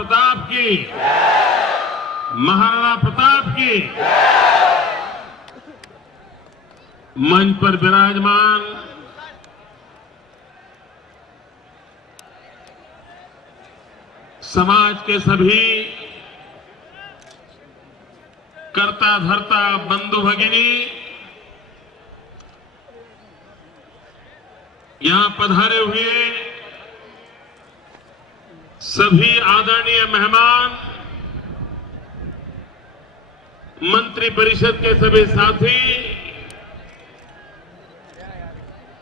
प्रताप की, महाराणा प्रताप की। मंच पर विराजमान समाज के सभी कर्ता धर्ता बंधु भगिनी, यहां पधारे हुए सभी आदरणीय मेहमान, मंत्री परिषद के सभी साथी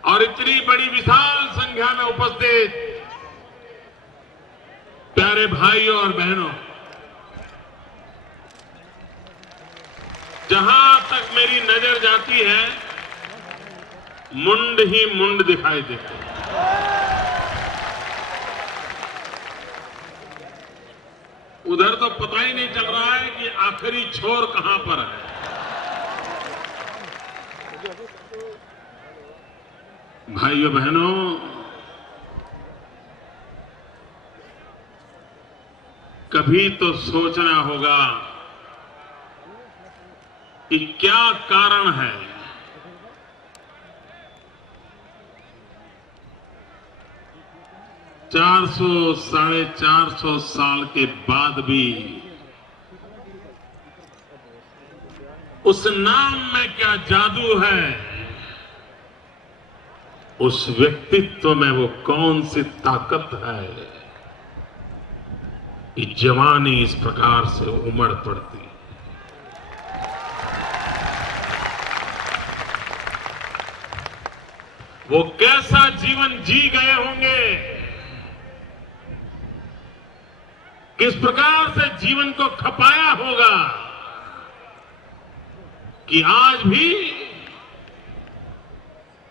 और इतनी बड़ी विशाल संख्या में उपस्थित प्यारे भाइयों और बहनों, जहां तक मेरी नजर जाती है मुंड ही मुंड दिखाई देते हैं। उधर तो पता ही नहीं चल रहा है कि आखिरी छोर कहां पर है। भाइयों बहनों, कभी तो सोचना होगा कि क्या कारण है 400 साढ़े 400 साल के बाद भी उस नाम में क्या जादू है, उस व्यक्तित्व में वो कौन सी ताकत है कि जवानी इस प्रकार से उमड़ पड़ती। वो कैसा जीवन जी गए होंगे, किस प्रकार से जीवन को खपाया होगा कि आज भी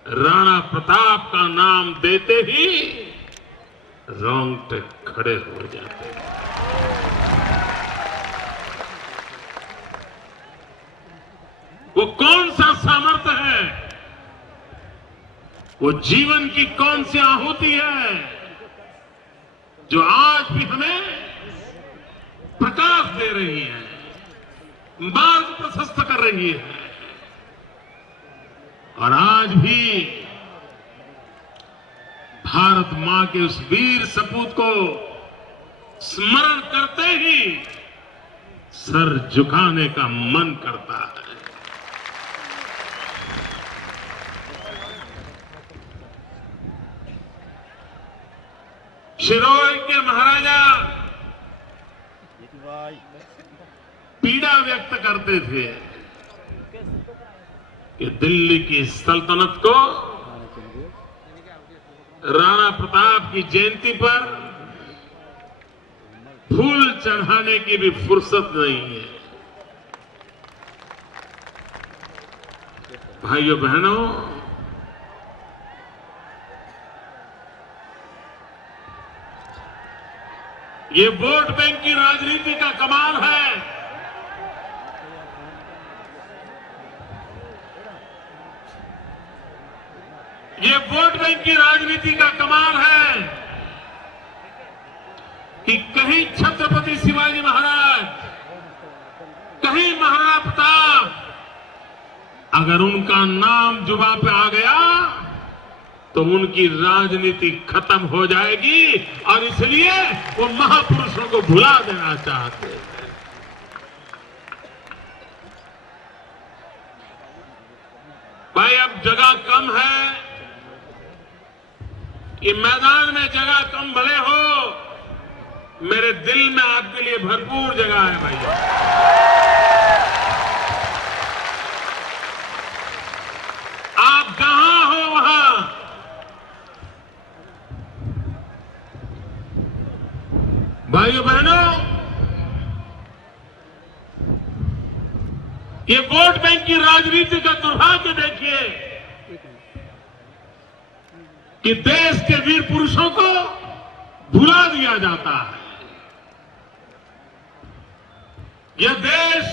राणा प्रताप का नाम देते ही रोंगटे खड़े हो जाते हैं। वो कौन सा सामर्थ्य है, वो जीवन की कौन सी आहुति है जो आज भी हमें प्रकाश दे रही है, मार्ग प्रशस्त कर रही है और आज भी भारत मां के उस वीर सपूत को स्मरण करते ही सर झुकाने का मन करता है। शिरोई के महाराजा पीड़ा व्यक्त करते थे कि दिल्ली की सल्तनत को राणा प्रताप की जयंती पर फूल चढ़ाने की भी फुर्सत नहीं है। भाइयों बहनों, ये वोट बैंक की राजनीति का कमाल है। ये वोट बैंक की राजनीति का कमाल है कि कहीं छत्रपति शिवाजी महाराज, कहीं महाराणा प्रताप, अगर उनका नाम जुबा पे आ गया तो उनकी राजनीति खत्म हो जाएगी और इसलिए वो महापुरुषों को भुला देना चाहते हैं। भाई अब जगह कम है, ये मैदान में जगह कम भले हो, मेरे दिल में आपके लिए भरपूर जगह है भैया। आप जहां हो वहां भाइयों बहनों, ये वोट बैंक की राजनीति का दुर्भाग्य देखिए कि देश के वीर पुरुषों को भुला दिया जाता है। यह देश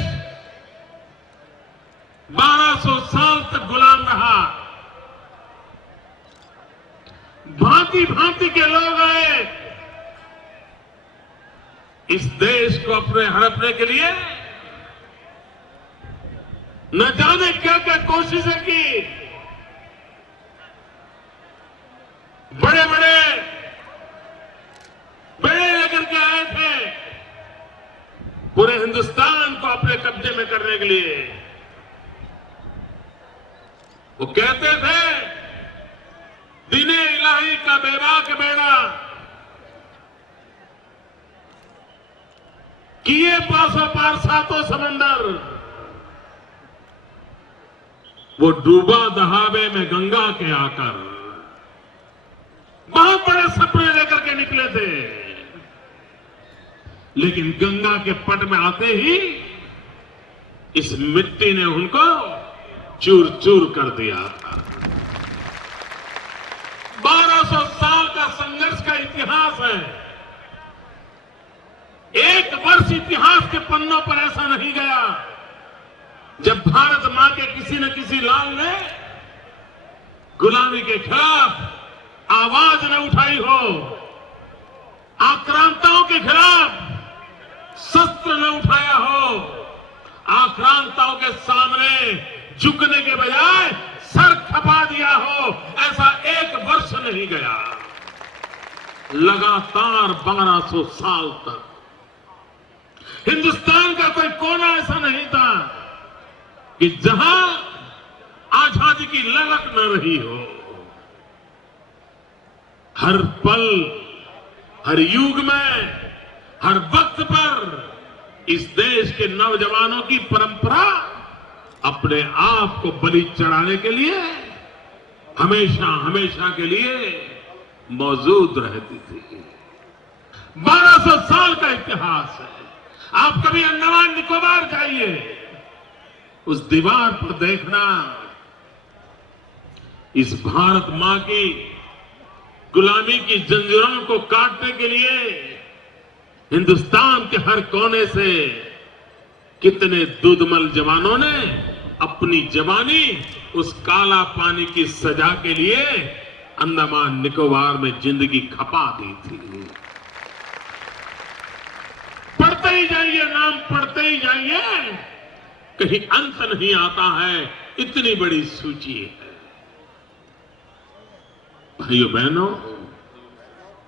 1200 साल तक गुलाम रहा, भांति भांति के लोग आए, इस देश को अपने हड़पने के लिए न जाने क्या क्या कोशिशें की। बड़े बड़े बेड़े लेकर के आए थे पूरे हिंदुस्तान को अपने कब्जे में करने के लिए। वो कहते थे दीने इलाही का बेबाक बेड़ा किए पासों पार सातों समंदर, वो डूबा दहाबे में गंगा के आकर। बहुत बड़े सपने लेकर के निकले थे, लेकिन गंगा के पट में आते ही इस मिट्टी ने उनको चूर चूर कर दिया था। 1200 साल का संघर्ष का इतिहास है। एक वर्ष इतिहास के पन्नों पर ऐसा नहीं गया जब भारत मां के किसी न किसी लाल ने गुलामी के खिलाफ आवाज न उठाई हो, आक्रांताओं के खिलाफ शस्त्र न उठाया हो, आक्रांताओं के सामने झुकने के बजाय सर खपा दिया हो, ऐसा एक वर्ष नहीं गया। लगातार 1200 साल तक हिंदुस्तान का कोई कोना ऐसा नहीं था कि जहां आजादी की ललक न रही हो। हर पल, हर युग में, हर वक्त पर इस देश के नौजवानों की परंपरा अपने आप को बलि चढ़ाने के लिए हमेशा हमेशा के लिए मौजूद रहती थी। 1200 साल का इतिहास है। आप कभी अंडमान निकोबार जाइए, उस दीवार पर देखना इस भारत मां की गुलामी की जंजीरों को काटने के लिए हिंदुस्तान के हर कोने से कितने दूधमल जवानों ने अपनी जवानी उस काला पानी की सजा के लिए अंडमान निकोबार में जिंदगी खपा दी थी। पढ़ते ही जाइए, नाम पढ़ते ही जाइए, कहीं अंत नहीं आता है, इतनी बड़ी सूची है। भाइयों बहनों,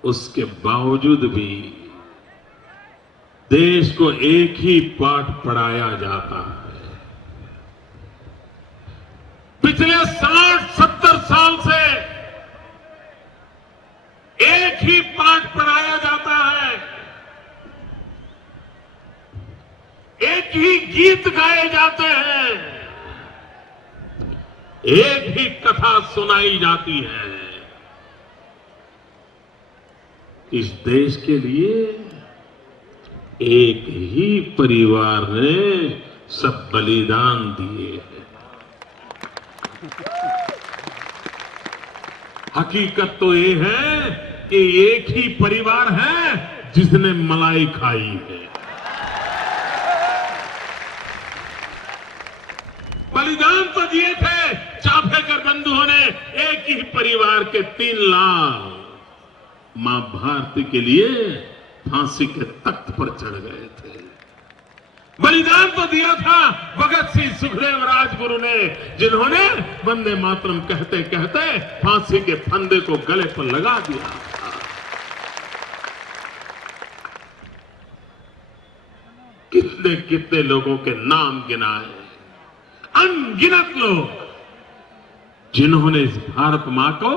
उसके बावजूद भी देश को एक ही पाठ पढ़ाया जाता है। पिछले 60-70 साल से एक ही पाठ पढ़ाया जाता है, एक ही गीत गाए जाते हैं, एक ही कथा सुनाई जाती है। इस देश के लिए एक ही परिवार ने सब बलिदान दिए हैं। हकीकत तो ये है कि एक ही परिवार है जिसने मलाई खाई है। बलिदान तो दिए थे चाफेकर बंधुओं ने, एक ही परिवार के 3 लाल मां भारती के लिए फांसी के तख्त पर चढ़ गए थे। बलिदान तो दिया था भगत सिंह, सुखदेव, राजगुरु ने, जिन्होंने वंदे मातरम कहते कहते फांसी के फंदे को गले पर लगा दिया था। कितने कितने लोगों के नाम गिनाए, अनगिनत लोग जिन्होंने इस भारत मां को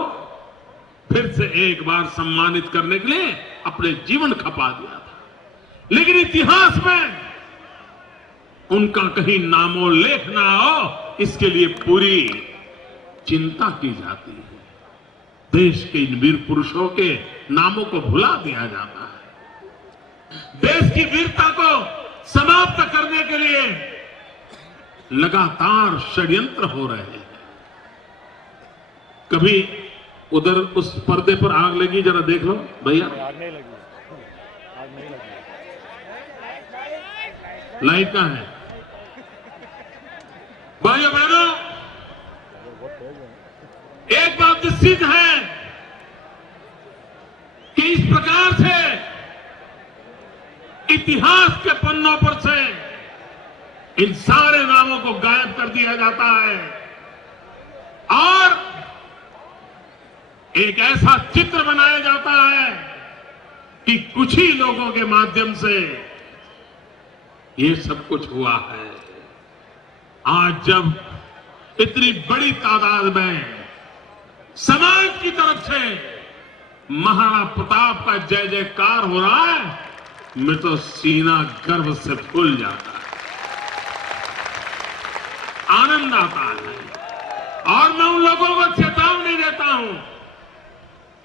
फिर से एक बार सम्मानित करने के लिए अपने जीवन खपा दिया था। लेकिन इतिहास में उनका कहीं नामोल्लेख ना हो, इसके लिए पूरी चिंता की जाती है। देश के इन वीर पुरुषों के नामों को भुला दिया जाता है। देश की वीरता को समाप्त करने के लिए लगातार षड्यंत्र हो रहे हैं। कभी उधर उस पर्दे पर आग लगी, जरा देख लो भैया। आग नहीं लगी, आग नहीं लगी। लाइट कहां है? भाइयों बहनों, एक बात निश्चित है कि इस प्रकार से इतिहास के पन्नों पर से इन सारे नामों को गायब कर दिया जाता है और एक ऐसा चित्र बनाया जाता है कि कुछ ही लोगों के माध्यम से ये सब कुछ हुआ है। आज जब इतनी बड़ी तादाद में समाज की तरफ से महाराणा प्रताप का जय जयकार हो रहा है, मैं तो सीना गर्व से फूल जाता है, आनंद आता है। और मैं उन लोगों को चेतावनी देता हूं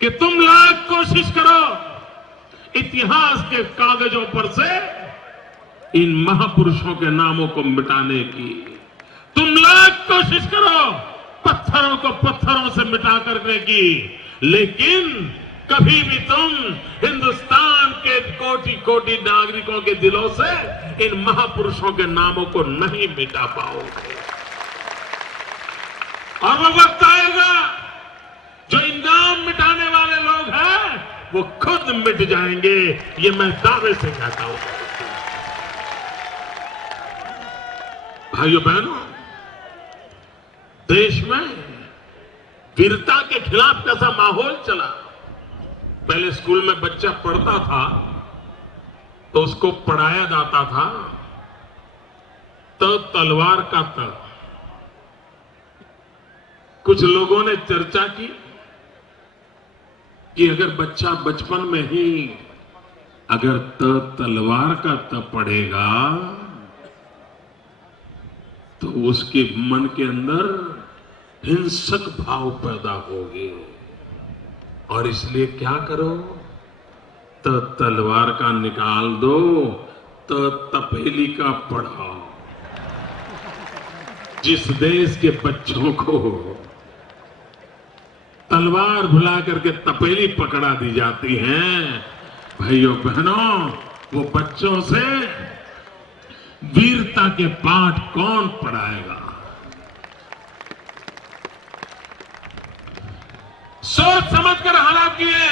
कि तुम लाख कोशिश करो इतिहास के कागजों पर से इन महापुरुषों के नामों को मिटाने की। तुम लाख कोशिश करो पत्थरों को पत्थरों से मिटा करने की, लेकिन कभी भी तुम हिंदुस्तान के कोटि कोटि नागरिकों के दिलों से इन महापुरुषों के नामों को नहीं मिटा पाओगे। और वो वक्त आएगा जो इन नाम मिटाने वाले लोग हैं वो खुद मिट जाएंगे, ये मैं दावे से कहता हूं। भाइयों बहनों, देश में वीरता के खिलाफ कैसा माहौल चला। पहले स्कूल में बच्चा पढ़ता था तो उसको पढ़ाया जाता था तो तलवार का त। कुछ लोगों ने चर्चा की कि अगर बच्चा बचपन में ही अगर तलवार का त पढ़ेगा तो उसके मन के अंदर हिंसक भाव पैदा होंगे, और इसलिए क्या करो, तलवार का निकाल दो, तपेली का पढ़ाओ। जिस देश के बच्चों को तलवार भुला करके तपेली पकड़ा दी जाती है, भाइयों बहनों, वो बच्चों से वीरता के पाठ कौन पढ़ाएगा। सोच समझकर हालात किए,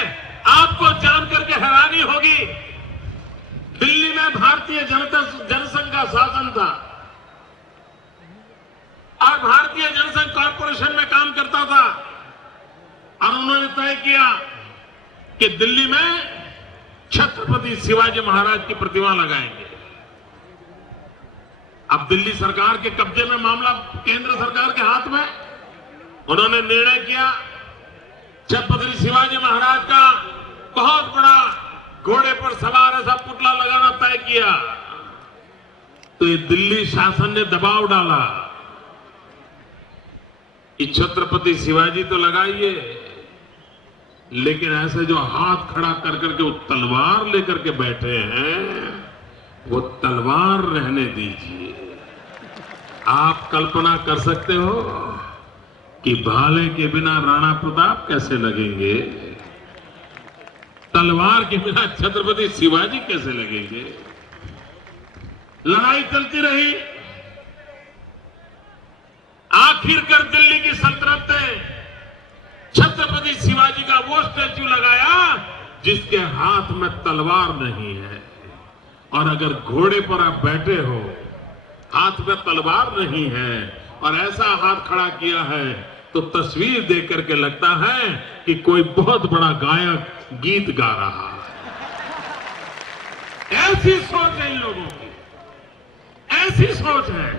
आपको जानकर के हैरानी होगी। दिल्ली में भारतीय जनसंघ का शासन था और भारतीय जनसंघ कॉरपोरेशन में काम करता था, और उन्होंने तय किया कि दिल्ली में छत्रपति शिवाजी महाराज की प्रतिमा लगाएंगे। अब दिल्ली सरकार के कब्जे में मामला केंद्र सरकार के हाथ में। उन्होंने निर्णय किया छत्रपति शिवाजी महाराज का बहुत बड़ा घोड़े पर सवार ऐसा पुतला लगाना तय किया। तो ये दिल्ली शासन ने दबाव डाला कि छत्रपति शिवाजी तो लगाइए, लेकिन ऐसे जो हाथ खड़ा कर करके वो तलवार लेकर के बैठे हैं वो तलवार रहने दीजिए। आप कल्पना कर सकते हो कि भाले के बिना राणा प्रताप कैसे लगेंगे, तलवार के बिना छत्रपति शिवाजी कैसे लगेंगे। लड़ाई चलती रही, आखिरकार दिल्ली की सल्तनत ने छत्रपति शिवाजी का वो स्टैच्यू लगाया जिसके हाथ में तलवार नहीं है, और अगर घोड़े पर आप बैठे हो, हाथ में तलवार नहीं है और ऐसा हाथ खड़ा किया है, तो तस्वीर देख करके लगता है कि कोई बहुत बड़ा गायक गीत गा रहा है। ऐसी सोच है इन लोगों की, ऐसी सोच है।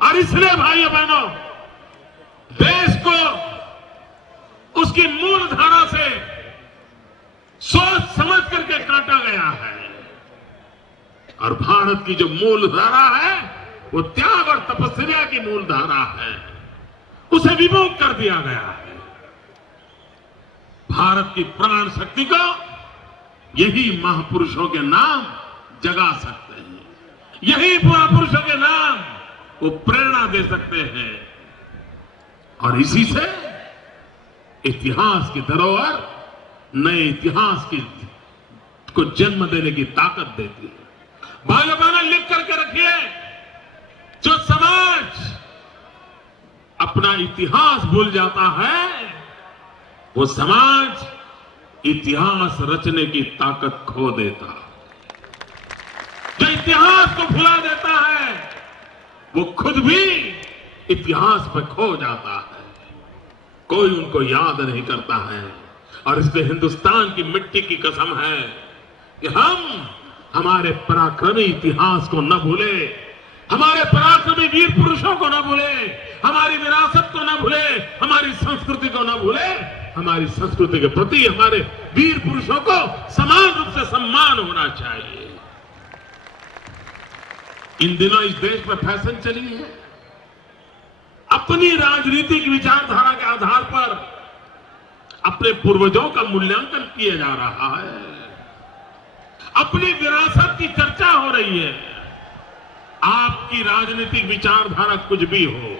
और इसलिए भाइयों बहनों, देश को उसकी मूल धारा से सोच समझ करके काटा गया है, और भारत की जो मूल धारा है वो त्याग और तपस्या की मूल धारा है, उसे विमुख कर दिया गया है। भारत की प्राण शक्ति को यही महापुरुषों के नाम जगा सकते हैं, यही महापुरुषों के नाम वो प्रेरणा दे सकते हैं, और इसी से इतिहास की धरोहर नए इतिहास की को जन्म देने की ताकत देती है। भाइयों बहनों, लिख करके रखिए, जो समाज अपना इतिहास भूल जाता है वो समाज इतिहास रचने की ताकत खो देता। इतिहास को भुला देता है वो खुद भी इतिहास में खो जाता है। कोई उनको याद नहीं करता है। और इसलिए हिंदुस्तान की मिट्टी की कसम है कि हम हमारे पराक्रमी इतिहास को न भूले, हमारे पराक्रमी वीर पुरुषों को न भूले, हमारी विरासत को न भूले, हमारी संस्कृति को न भूले। हमारी संस्कृति के प्रति हमारे वीर पुरुषों को समान रूप से सम्मान होना चाहिए। इन दिनों इस देश में फैशन चली है, अपनी राजनीतिक विचारधारा के आधार पर अपने पूर्वजों का मूल्यांकन किया जा रहा है, अपनी विरासत की चर्चा हो रही है। आपकी राजनीतिक विचारधारा कुछ भी हो,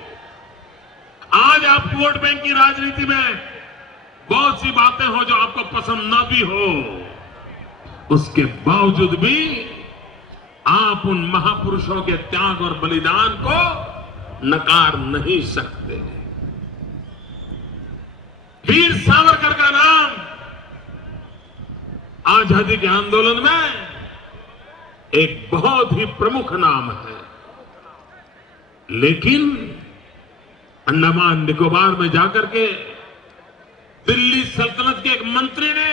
आज आप वोट बैंक की राजनीति में बहुत सी बातें हो जो आपको पसंद ना भी हो, उसके बावजूद भी आप उन महापुरुषों के त्याग और बलिदान को नकार नहीं सकते। वीर सावरकर का नाम आजादी के आंदोलन में एक बहुत ही प्रमुख नाम है, लेकिन अंडमान निकोबार में जाकर के दिल्ली सल्तनत के एक मंत्री ने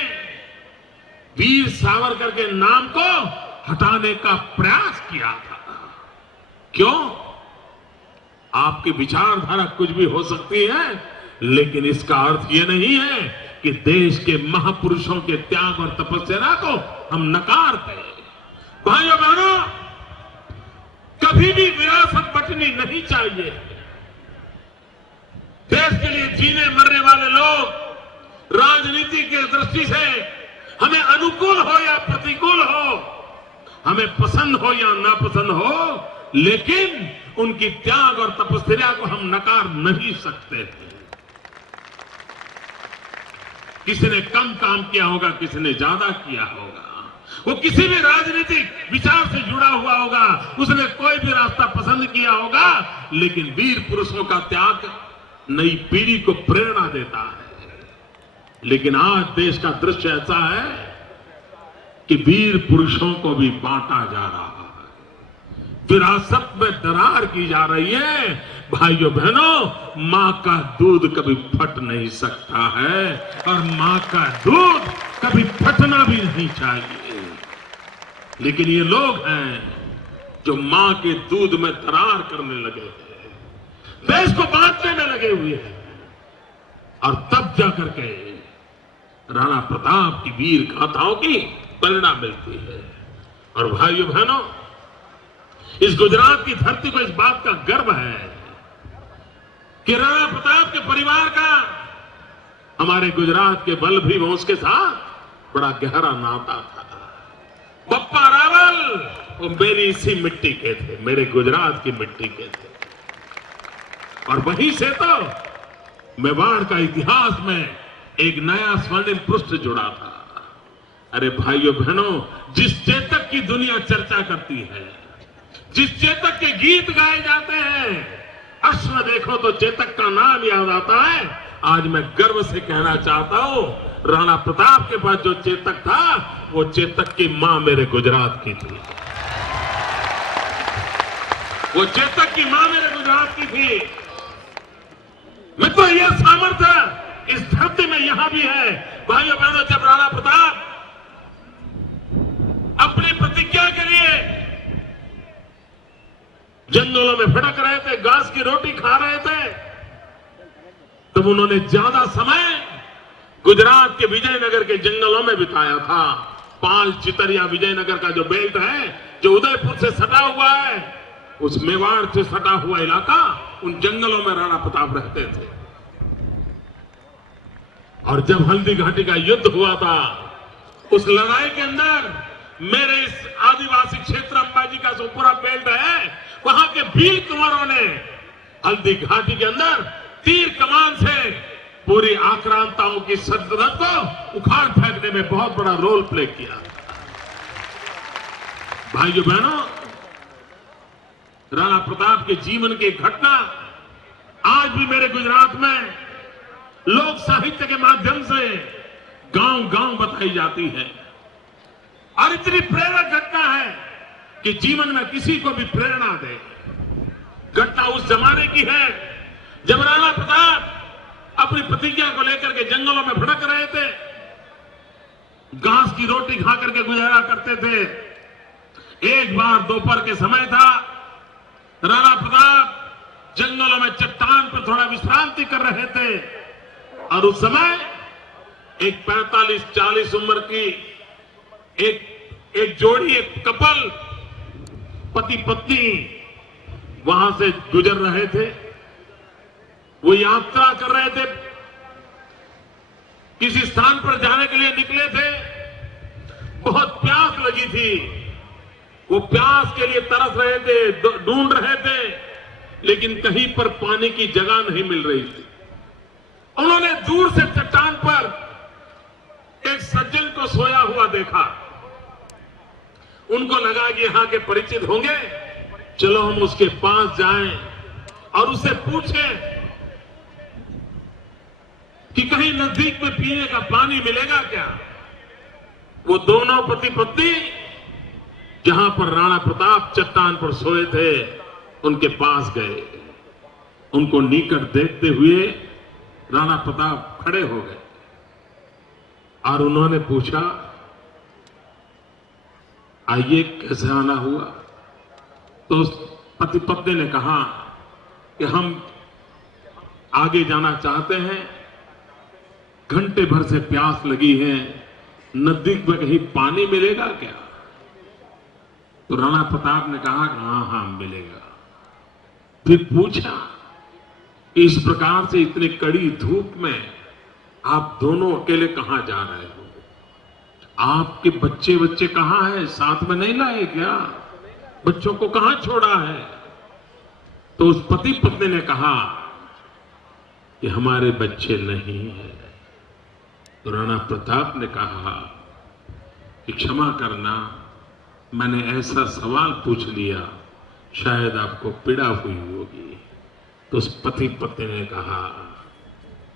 वीर सावरकर के नाम को हटाने का प्रयास किया था। क्यों? आपकी विचारधारा कुछ भी हो सकती है, लेकिन इसका अर्थ यह नहीं है कि देश के महापुरुषों के त्याग और तपस्या को हम नकारते हैं। भाइयों बहनों, कभी भी विरासत बटनी नहीं चाहिए। देश के लिए जीने मरने वाले लोग राजनीति के दृष्टि से हमें अनुकूल हो या प्रतिकूल हो, हमें पसंद हो या नापसंद हो, लेकिन उनकी त्याग और तपस्या को हम नकार नहीं सकते। किसी ने कम काम किया होगा, किसी ने ज्यादा किया होगा, वो किसी भी राजनीतिक विचार से जुड़ा हुआ होगा, उसने कोई भी रास्ता पसंद किया होगा, लेकिन वीर पुरुषों का त्याग नई पीढ़ी को प्रेरणा देता है। लेकिन आज देश का दृश्य ऐसा है कि वीर पुरुषों को भी बांटा जा रहा है, विरासत में दरार की जा रही है। भाइयों बहनों, मां का दूध कभी फट नहीं सकता है और मां का दूध कभी फटना भी नहीं चाहिए। लेकिन ये लोग हैं जो मां के दूध में दरार करने लगे हैं, देश को बांटने में लगे हुए हैं, और तब जाकर के राणा प्रताप की वीर गाथाओं की प्रेरणा मिलती है। और भाइयों बहनों, इस गुजरात की धरती को इस बात का गर्व है कि राणा प्रताप के परिवार का हमारे गुजरात के बलभी वंश के साथ बड़ा गहरा नाता था। बप्पा रावल वो मेरी इसी मिट्टी के थे, मेरे गुजरात की मिट्टी के थे, और वहीं से तो मेवाड़ का इतिहास में एक नया स्वर्णिम पृष्ठ जुड़ा था। अरे भाइयों बहनों, जिस चेतक की दुनिया चर्चा करती है, जिस चेतक के गीत गाए जाते हैं, अश्व देखो तो चेतक का नाम याद आता है। आज मैं गर्व से कहना चाहता हूं, राणा प्रताप के पास जो चेतक था, वो चेतक की मां मेरे गुजरात की थी। वो चेतक की मां मेरे गुजरात की थी। मैं तो यह सामर्थ्य इस धरती में यहां भी है। भाइयों बहनों, जब राणा प्रताप अपनी प्रतिज्ञा के लिए जंगलों में भटक रहे थे, घास की रोटी खा रहे थे, तब उन्होंने ज्यादा समय गुजरात के विजयनगर के जंगलों में बिताया था। पाल चितरिया विजयनगर का जो बेल्ट है, जो उदयपुर से सटा हुआ है, उस मेवाड़ से सटा हुआ इलाका, उन जंगलों में राणा प्रताप रहते थे। और जब हल्दी घाटी का युद्ध हुआ था, उस लड़ाई के अंदर मेरे इस आदिवासी क्षेत्र अंबाजी का जो पूरा बेल्ट है, वहां के वीर कुंवरों ने हल्दी घाटी के अंदर तीर कमान से पूरी आक्रांताओं की सल्तनत को उखाड़ फेंकने में बहुत बड़ा रोल प्ले किया। भाइयों बहनों, राणा प्रताप के जीवन की घटना आज भी मेरे गुजरात में लोक साहित्य के माध्यम से गांव-गांव बताई जाती है, और इतनी प्रेरक घटना है कि जीवन में किसी को भी प्रेरणा दे। घटना उस जमाने की है जब राणा प्रताप अपनी प्रतिज्ञा को लेकर के जंगलों में भटक रहे थे, घास की रोटी खा करके गुजारा करते थे। एक बार दोपहर के समय था, राणा प्रताप जंगलों में चट्टान पर थोड़ा विश्रांति कर रहे थे और उस समय एक 45-40 उम्र की एक जोड़ी, एक कपल, पति पत्नी वहां से गुजर रहे थे। वो यात्रा कर रहे थे, किसी स्थान पर जाने के लिए निकले थे। बहुत प्यास लगी थी, वो प्यास के लिए तरस रहे थे, ढूंढ रहे थे, लेकिन कहीं पर पानी की जगह नहीं मिल रही थी। उन्होंने दूर से चट्टान पर एक सज्जन को सोया हुआ देखा। उनको लगा कि यहां के परिचित होंगे, चलो हम उसके पास जाएं और उससे पूछें कि कहीं नजदीक में पीने का पानी मिलेगा क्या। वो दोनों पति पत्नी जहां पर राणा प्रताप चट्टान पर सोए थे, उनके पास गए। उनको निकट देखते हुए राणा प्रताप खड़े हो गए और उन्होंने पूछा, आइए कैसे आना हुआ। तो उस पति पत्नी ने कहा कि हम आगे जाना चाहते हैं, घंटे भर से प्यास लगी है, नजदीक में कहीं पानी मिलेगा क्या। तो राणा प्रताप ने कहा हाँ हाँ मिलेगा। फिर पूछा, इस प्रकार से इतनी कड़ी धूप में आप दोनों अकेले कहां जा रहे हो, आपके बच्चे कहां हैं, साथ में नहीं लाए क्या, बच्चों को कहां छोड़ा है। तो उस पति पत्नी ने कहा कि हमारे बच्चे नहीं हैं। तो राणा प्रताप ने कहा कि क्षमा करना, मैंने ऐसा सवाल पूछ लिया, शायद आपको पीड़ा हुई होगी। तो उस पति पत्नी ने कहा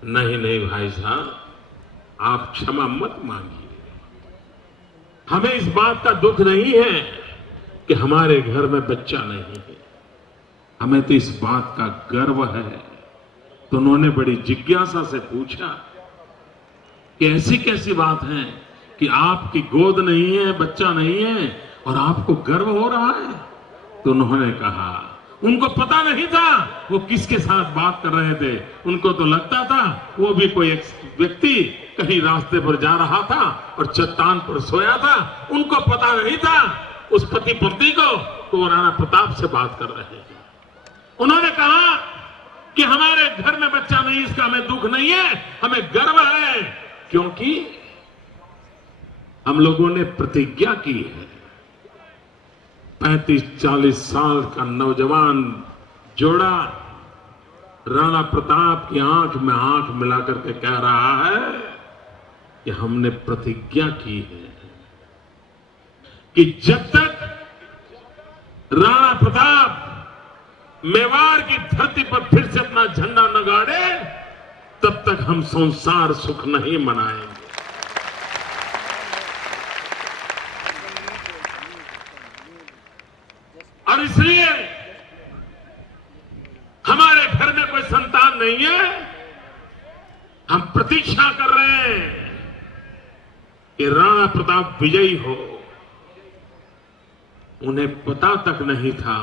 नहीं नहीं भाई साहब, आप क्षमा मत मांगिए। हमें इस बात का दुख नहीं है कि हमारे घर में बच्चा नहीं है, हमें तो इस बात का गर्व है। तो उन्होंने बड़ी जिज्ञासा से पूछा कि ऐसी कैसी बात है कि आपकी गोद नहीं है, बच्चा नहीं है और आपको गर्व हो रहा है। तो उन्होंने कहा, उनको पता नहीं था वो किसके साथ बात कर रहे थे। उनको तो लगता था वो भी कोई एक व्यक्ति कहीं रास्ते पर जा रहा था और चट्टान पर सोया था। उनको पता नहीं था उस पति पत्नी को तो वो राणा प्रताप से बात कर रहे हैं। उन्होंने कहा कि हमारे घर में बच्चा नहीं, इसका हमें दुख नहीं है, हमें गर्व है, क्योंकि हम लोगों ने प्रतिज्ञा की है। 35-40 साल का नौजवान जोड़ा राणा प्रताप की आंख में आंख मिलाकर के कह रहा है कि हमने प्रतिज्ञा की है कि जब तक राणा प्रताप मेवाड़ की धरती पर फिर से अपना झंडा न गाड़े, तब तक हम संसार सुख नहीं मनाएंगे। और इसलिए हमारे घर में कोई संतान नहीं है, हम प्रतीक्षा कर रहे हैं कि राणा प्रताप विजयी हो। उन्हें पता तक नहीं था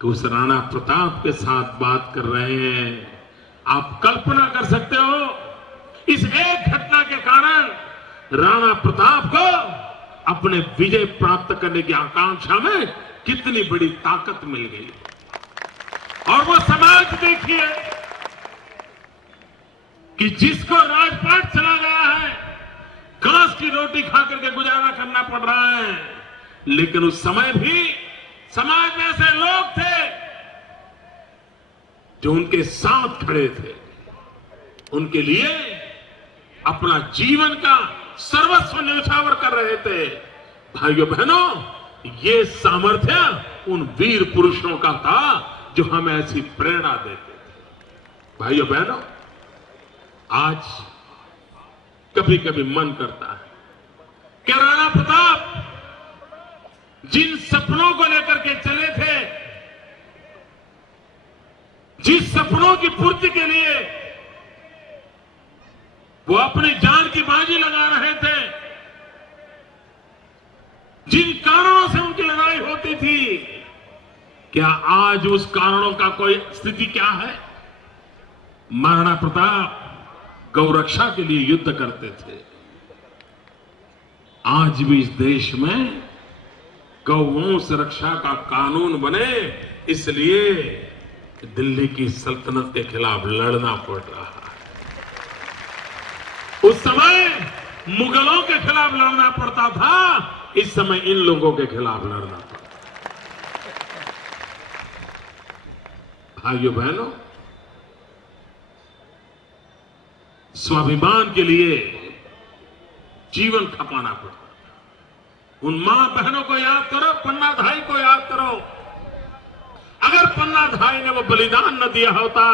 कि उस राणा प्रताप के साथ बात कर रहे हैं। आप कल्पना कर सकते हो, इस एक घटना के कारण राणा प्रताप को अपने विजय प्राप्त करने की आकांक्षा में कितनी बड़ी ताकत मिल गई। और वो समाज देखिए कि जिसको राजपाट चला गया है, घास की रोटी खा करके गुजारा करना पड़ रहा है, लेकिन उस समय भी समाज में ऐसे लोग थे जो उनके साथ खड़े थे, उनके लिए अपना जीवन का सर्वस्व न्यौछावर कर रहे थे। भाइयों बहनों, ये सामर्थ्य उन वीर पुरुषों का था जो हमें ऐसी प्रेरणा देते थे। भाइयों बहनों, आज कभी कभी मन करता है कि राणा प्रताप जिन सपनों को लेकर के चले थे, जिस सपनों की पूर्ति के लिए वो अपनी जान की बाजी लगा रहे थे, जिन कारणों से उनकी लड़ाई होती थी, क्या आज उस कारणों का कोई स्थिति क्या है? महाराणा प्रताप गौरक्षा के लिए युद्ध करते थे। आज भी इस देश में गौवंश रक्षा का कानून बने, इसलिए दिल्ली की सल्तनत के खिलाफ लड़ना पड़ रहा है। उस समय मुगलों के खिलाफ लड़ना पड़ता था, इस समय इन लोगों के खिलाफ लड़ना पड़ता। भाइयों बहनों, स्वाभिमान के लिए जीवन खपाना पड़ता। उन मां बहनों को याद करो, पन्ना धाई को याद करो। अगर पन्ना धाई ने वो बलिदान न दिया होता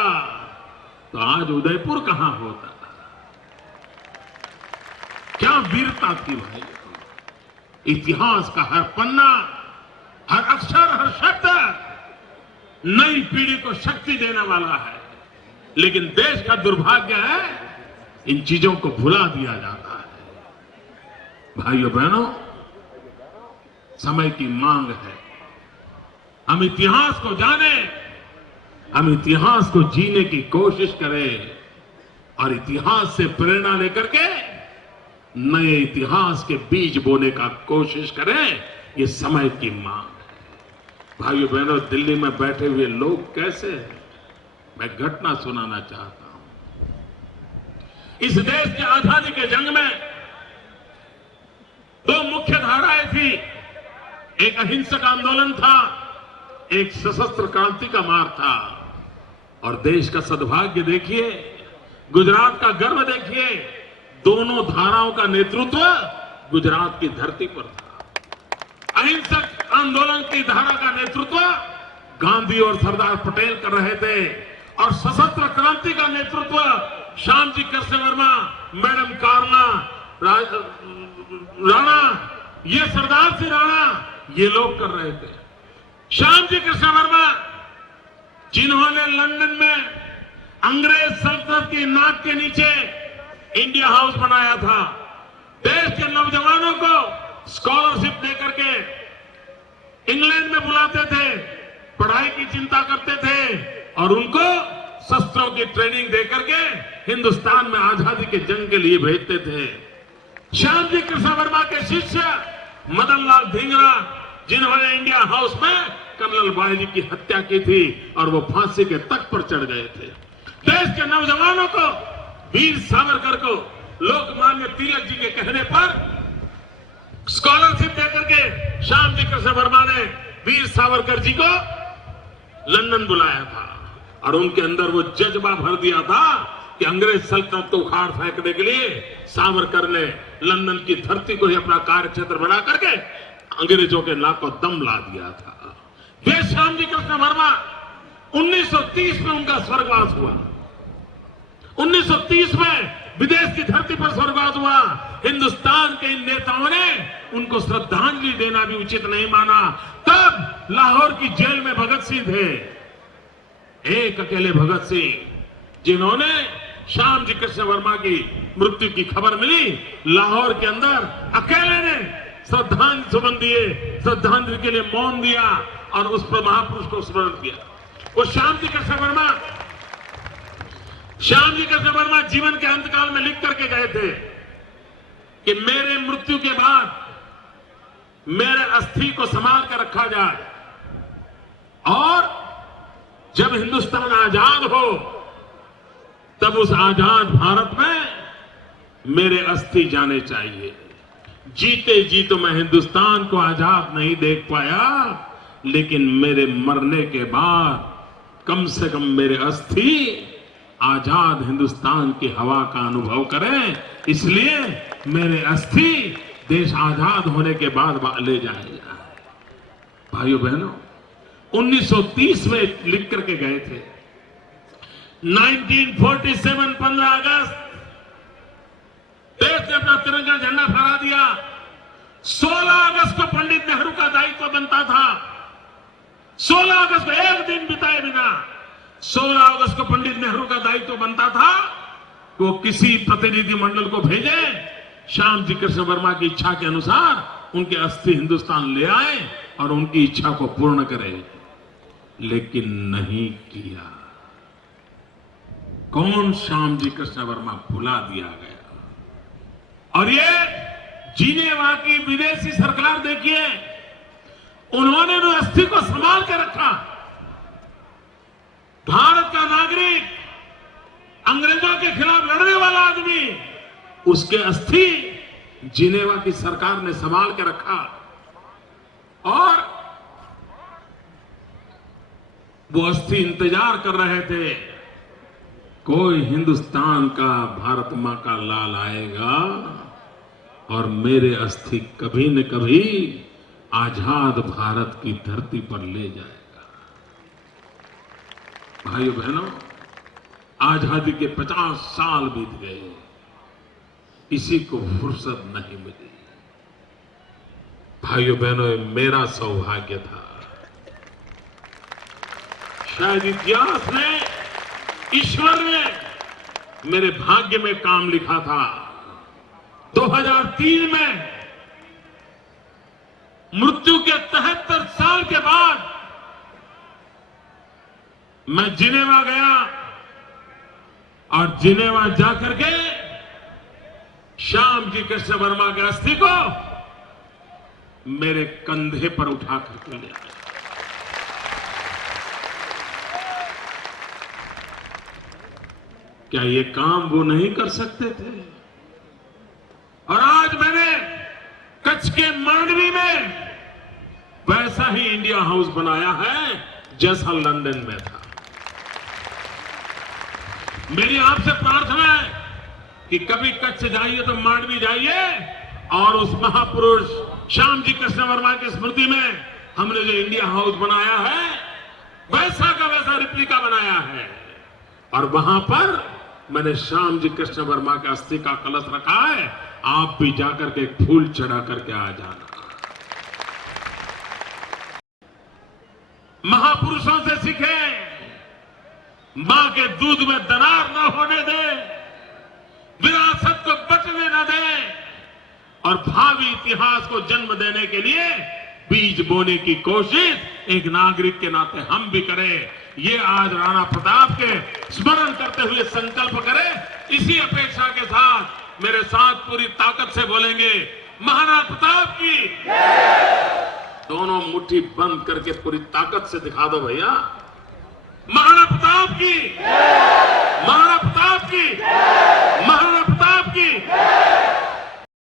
तो आज उदयपुर कहां होता? क्या वीरता थी भाई! इतिहास का हर पन्ना, हर अक्षर, हर शब्द नई पीढ़ी को शक्ति देने वाला है। लेकिन देश का दुर्भाग्य है, इन चीजों को भुला दिया जाता है। भाइयों बहनों, समय की मांग है। हम इतिहास को जाने, हम इतिहास को जीने की कोशिश करें और इतिहास से प्रेरणा लेकर के नए इतिहास के बीज बोने का कोशिश करें। ये समय की मांग है। भाइयों बहनों, दिल्ली में बैठे हुए लोग कैसे हैं? मैं घटना सुनाना चाहता हूं। इस देश की आजादी के जंग में दो मुख्य धाराएं थी। एक अहिंसक आंदोलन था, एक सशस्त्र क्रांति का मार्ग था। और देश का सद्भाग्य देखिए, गुजरात का गर्व देखिए, दोनों धाराओं का नेतृत्व गुजरात की धरती पर था। अहिंसक आंदोलन की धारा का नेतृत्व गांधी और सरदार पटेल कर रहे थे और सशस्त्र क्रांति का नेतृत्व श्यामजी कृष्ण वर्मा, मैडम कारला, राणा, ये सरदार सिंह राणा, ये लोग कर रहे थे। श्यामजी कृष्ण वर्मा, जिन्होंने लंदन में अंग्रेज सल्तनत की नाक के नीचे इंडिया हाउस बनाया था, देश के नौजवानों को स्कॉलरशिप देकर के इंग्लैंड में बुलाते थे, पढ़ाई की चिंता करते थे और उनको शस्त्रों की ट्रेनिंग देकर के हिंदुस्तान में आजादी के जंग के लिए भेजते थे। श्यामजी कृष्ण वर्मा के शिष्य मदन लाल धिंगरा, जिन्होंने इंडिया हाउस में कर्नल बायजी की हत्या की थी और वो फांसी के तख्त पर चढ़ गए थे। देश के नौजवानों को, वीर सावरकर को लोकमान्य तिलक जी के कहने पर स्कॉलरशिप देकर के श्यामजी कृष्ण वर्मा ने वीर सावरकर जी को लंदन बुलाया था और उनके अंदर वो जज्बा भर दिया था कि अंग्रेज सल्तनत को उखाड़ फेंकने के लिए सावरकर ने लंदन की धरती को ही अपना कार्य क्षेत्र बना करके अंग्रेजों के नाक को दम ला दिया था। वे श्यामजी कृष्ण वर्मा 1930 में उनका स्वर्गवास हुआ। 1930 में विदेश की धरती पर स्वर्गवास हुआ। हिंदुस्तान के इन नेताओं ने उनको श्रद्धांजलि देना भी उचित नहीं माना। तब लाहौर की जेल में भगत सिंह थे, एक अकेले भगत सिंह, जिन्होंने श्यामजी कृष्ण वर्मा की मृत्यु की खबर मिली, लाहौर के अंदर अकेले ने श्रद्धांजलि सुमन दिए, श्रद्धांजलि के लिए मौन दिया और उस पर महापुरुष को स्मरण किया। वो श्यामजी कृष्ण वर्मा जीवन के अंतकाल में लिख करके गए थे कि मेरे मृत्यु के बाद मेरे अस्थि को संभाल कर रखा जाए और जब हिंदुस्तान आजाद हो तब उस आजाद भारत में मेरे अस्थि जाने चाहिए। जीते जी तो मैं हिंदुस्तान को आजाद नहीं देख पाया, लेकिन मेरे मरने के बाद कम से कम मेरे अस्थि आजाद हिंदुस्तान की हवा का अनुभव करें, इसलिए मेरे अस्थि देश आजाद होने के बाद ले जाएगा। भाइयों बहनों, 1930 में लिख करके गए थे। 1947 15 अगस्त देश ने अपना तिरंगा झंडा फहरा दिया। 16 अगस्त को पंडित नेहरू का दायित्व बनता था। 16 अगस्त को एक दिन बिताए बिना 16 अगस्त को पंडित नेहरू का दायित्व बनता था कि वो किसी प्रतिनिधि मंडल को भेजे, श्याम जी कृष्ण वर्मा की इच्छा के अनुसार उनके अस्थि हिंदुस्तान ले आए और उनकी इच्छा को पूर्ण करे, लेकिन नहीं किया। कौन श्याम जी कृष्ण वर्मा भुला दिया गया। और ये जिनेवा की विदेशी सरकार देखिए, उन्होंने भी अस्थि को संभाल के रखा। भारत का नागरिक, अंग्रेजों के खिलाफ लड़ने वाला आदमी, उसके अस्थि जिनेवा की सरकार ने संभाल के रखा। और वो अस्थि इंतजार कर रहे थे, कोई हिंदुस्तान का भारत मां का लाल आएगा और मेरे अस्थि कभी न कभी आजाद भारत की धरती पर ले जाएगा। भाइयों बहनों, आजादी के 50 साल बीत गए, किसी को फुर्सत नहीं मिली। भाइयों बहनों, मेरा सौभाग्य था, शायद इतिहास ने, ईश्वर ने मेरे भाग्य में काम लिखा था। 2003 में मृत्यु के 73 साल के बाद मैं जिनेवा गया और जिनेवा जाकर के श्याम जी कृष्ण वर्मा के अस्थि को मेरे कंधे पर उठा करके ले आया। क्या ये काम वो नहीं कर सकते थे? और आज मैंने कच्छ के मांडवी में वैसा ही इंडिया हाउस बनाया है जैसा लंदन में था। मेरी आपसे प्रार्थना है कि कभी कच्छ जाइए तो मांडवी जाइए और उस महापुरुष श्याम जी कृष्ण वर्मा की स्मृति में हमने जो इंडिया हाउस बनाया है वैसा का वैसा रिप्लिका बनाया है। और वहां पर मैंने श्याम जी कृष्ण वर्मा के अस्थि का कलश रखा है। आप भी जाकर के फूल चढ़ा करके आ जाना। महापुरुषों से सीखें, मां के दूध में दरार न होने दें, विरासत को बटने न दें और भावी इतिहास को जन्म देने के लिए बीज बोने की कोशिश एक नागरिक के नाते हम भी करें। ये आज राणा प्रताप के स्मरण करते हुए संकल्प करें। इसी अपेक्षा के साथ मेरे साथ पूरी ताकत से बोलेंगे, महाराणा प्रताप की। दोनों मुट्ठी बंद करके पूरी ताकत से दिखा दो भैया, महाराणा प्रताप की।